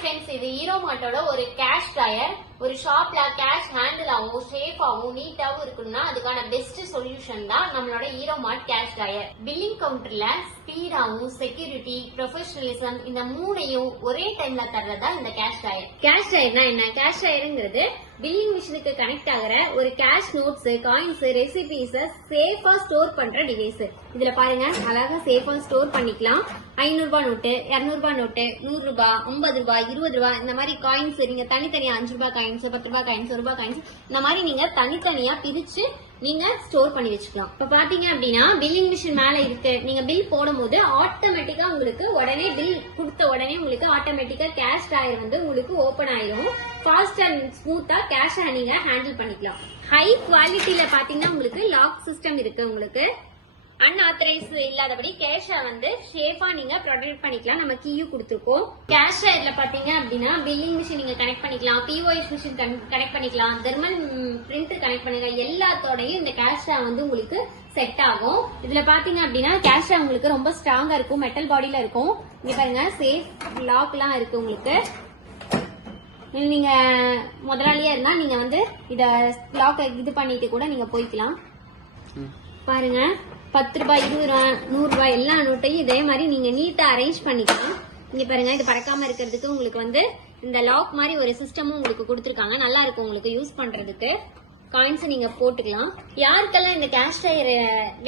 Friends, இது hero மார்ட்டோட ஒரு cash drawer. ஒரு ஷாப்ல கேஷ் ஹேண்டில் ஆகும், சேஃப் ஆகும், நீட்டாவும் இருக்கணும்னா அதுக்கான பெஸ்ட் சொல்யூஷன் தான் நம்மளோட Hero Mart cash drawer. Billing கவுண்டர்ல ஸ்பீடாவும் செக்யூரிட்டி, ப்ரொஃபஷனலிசம் இந்த மூணையும் ஒரே டைம்ல தர்றதா இந்த கேஷ் ட்ராயர். கேஷ் ட்ராயர்னா என்ன? கேஷ் ட்ராயருங்கிறது பில்லிங் மிஷினுக்கு கனெக்ட் ஆகிற ஒரு கேஷ் நோட்ஸ், காயின்ஸ், ரெசிபிஸ் சேஃபா ஸ்டோர் பண்ற டிவைஸ். இதுல பாருங்க, அழகா சேஃபா ஸ்டோர் பண்ணிக்கலாம். 500 ரூபாய் நோட்டு, 200 ரூபாய் நோட்டு, 100 ரூபாய், 50 ரூபாய், 20 ரூபாய் இந்த மாதிரி காயின்ஸ் நீங்க தனித்தனியா 5 ரூபாய் காயின்ஸ், 10 ரூபாய் காயின்ஸ், 1 ரூபாய் காயின்ஸ் இந்த மாதிரி நீங்க தனித்தனியா பிரிச்சு நீங்க ஸ்டோர் பண்ணி வச்சுக்கலாம். இப்ப பாத்தீங்க அப்படின்னா பில்லிங் மிஷின் மேல இருக்கு, நீங்க பில் போடும் போது ஆட்டோமேட்டிக்கா உங்களுக்கு உடனே பில் கொடுத்த உடனே உங்களுக்கு ஆட்டோமேட்டிக்கா கேஷ் ட்ராயர் வந்து உங்களுக்கு ஓபன் ஆயிரும். ஃபாஸ்ட் அண்ட் ஸ்மூத்தா கேஷ் நீங்க ஹேண்டில் பண்ணிக்கலாம். ஹை குவாலிட்டியில பாத்தீங்கன்னா உங்களுக்கு லாக் சிஸ்டம் இருக்கு. உங்களுக்கு அன்ஆத்தரைஸ் இல்லாதபடி கேஷை வந்து சேஃபா நீங்க ப்ரொடெக்ட் பண்ணிக்கலாம். நம்ம கீயும் கொடுத்துருக்கோம். கேஷ் ட்ராயர்ல பாத்தீங்க அப்படின்னா பில்லிங் மிஷின் நீங்க கனெக்ட் பண்ணிக்கலாம், பிஓஎஸ் மிஷின் கனெக்ட் பண்ணிக்கலாம், தெர்மல் பிரிண்டர் கனெக்ட் பண்ணிக்கலாம். எல்லாத்தோடையும் இந்த கேஷ் ட்ராயர் வந்து உங்களுக்கு செட் ஆகும். இதுல பாத்தீங்க அப்படின்னா கேஷ் ட்ராயர் உங்களுக்கு ரொம்ப ஸ்ட்ராங்கா இருக்கும், மெட்டல் பாடியில இருக்கும். இங்க பாருங்க, சேஃப் லாக் எல்லாம் இருக்கு உங்களுக்கு. நீங்க முதலாளியா இருந்தா நீங்க வந்து இத லாக் இது பண்ணிட்டு கூட நீங்க போய்க்கலாம். பாருங்க, 10 ரூபாய், 20 ரூபாய், 100 ரூபாய் எல்லா நோட்டையும் இதே மாதிரி நீங்க நீட்டா அரேஞ்ச் பண்ணிக்கலாம். இங்க பாருங்க, இது பறக்காம இருக்கிறதுக்கு உங்களுக்கு வந்து இந்த லாக் மாதிரி ஒரு சிஸ்டமும் உங்களுக்கு கொடுத்துருக்காங்க. நல்லா இருக்கும் உங்களுக்கு யூஸ் பண்றதுக்கு. காயின்ஸ் நீங்க போட்டுக்கலாம். யாருக்கெல்லாம் இந்த கேஷ் ட்ராயர்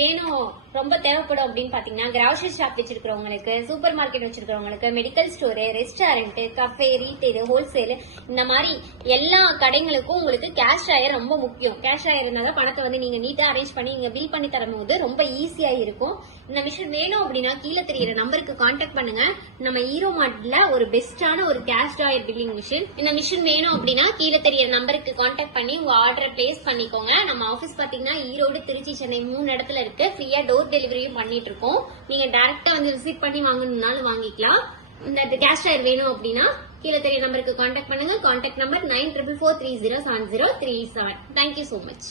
வேணும், ரொம்ப தேவைப்படும் அப்படின்னு பாத்தீங்கன்னா, கிராசரி ஷாப் வச்சிருக்கிறவங்களுக்கு, சூப்பர் மார்க்கெட் வச்சிருக்கிறவங்களுக்கு, medical store, restaurant, cafe, retail, wholesale இந்த மாதிரி எல்லா கடைகளுக்கும் உங்களுக்கு கேஷ் ட்ராயர் ரொம்ப முக்கியம். கேஷ் ட்ராயர் இருந்தாலும் பணத்தை வந்து நீங்க நீட்டா அரேஞ்ச் பண்ணி நீங்க பில் பண்ணி தரும்போது ரொம்ப ஈஸியா இருக்கும். இந்த மிஷின் வேணும் அப்படின்னா கீழே தெரியுற நம்பருக்கு கான்டாக்ட் பண்ணுங்க. நம்ம ஹீரோ மார்ட்ல ஒரு பெஸ்டான ஒரு கேஷ் ட்ராயர் பில்லிங் மிஷின். இந்த மிஷின் வேணும் அப்படின்னா கீழே தெரியுற நம்பருக்கு கான்டாக்ட் பண்ணி உங்க ஆர்டரை பிளேஸ் பண்ணிக்கோங்க. நம்ம ஆபீஸ் பாத்தீங்கன்னா ஈரோடு, திருச்சி, சென்னை 3 இடத்துல இருக்கு. ஃப்ரீயா டோர் டெலிவரியும் பண்ணிட்டு இருக்கோம். நீங்க டைரக்டா வந்து விசிட் பண்ணி வாங்கணும்னாலும் வாங்கிக்கலாம். இந்த கேஷ் ட்ராயர் வேணும் அப்படின்னா கீழே தெரிய நம்பருக்கு கான்டாக்ட் பண்ணுங்க. Contact number 9444307037. Thank you so much.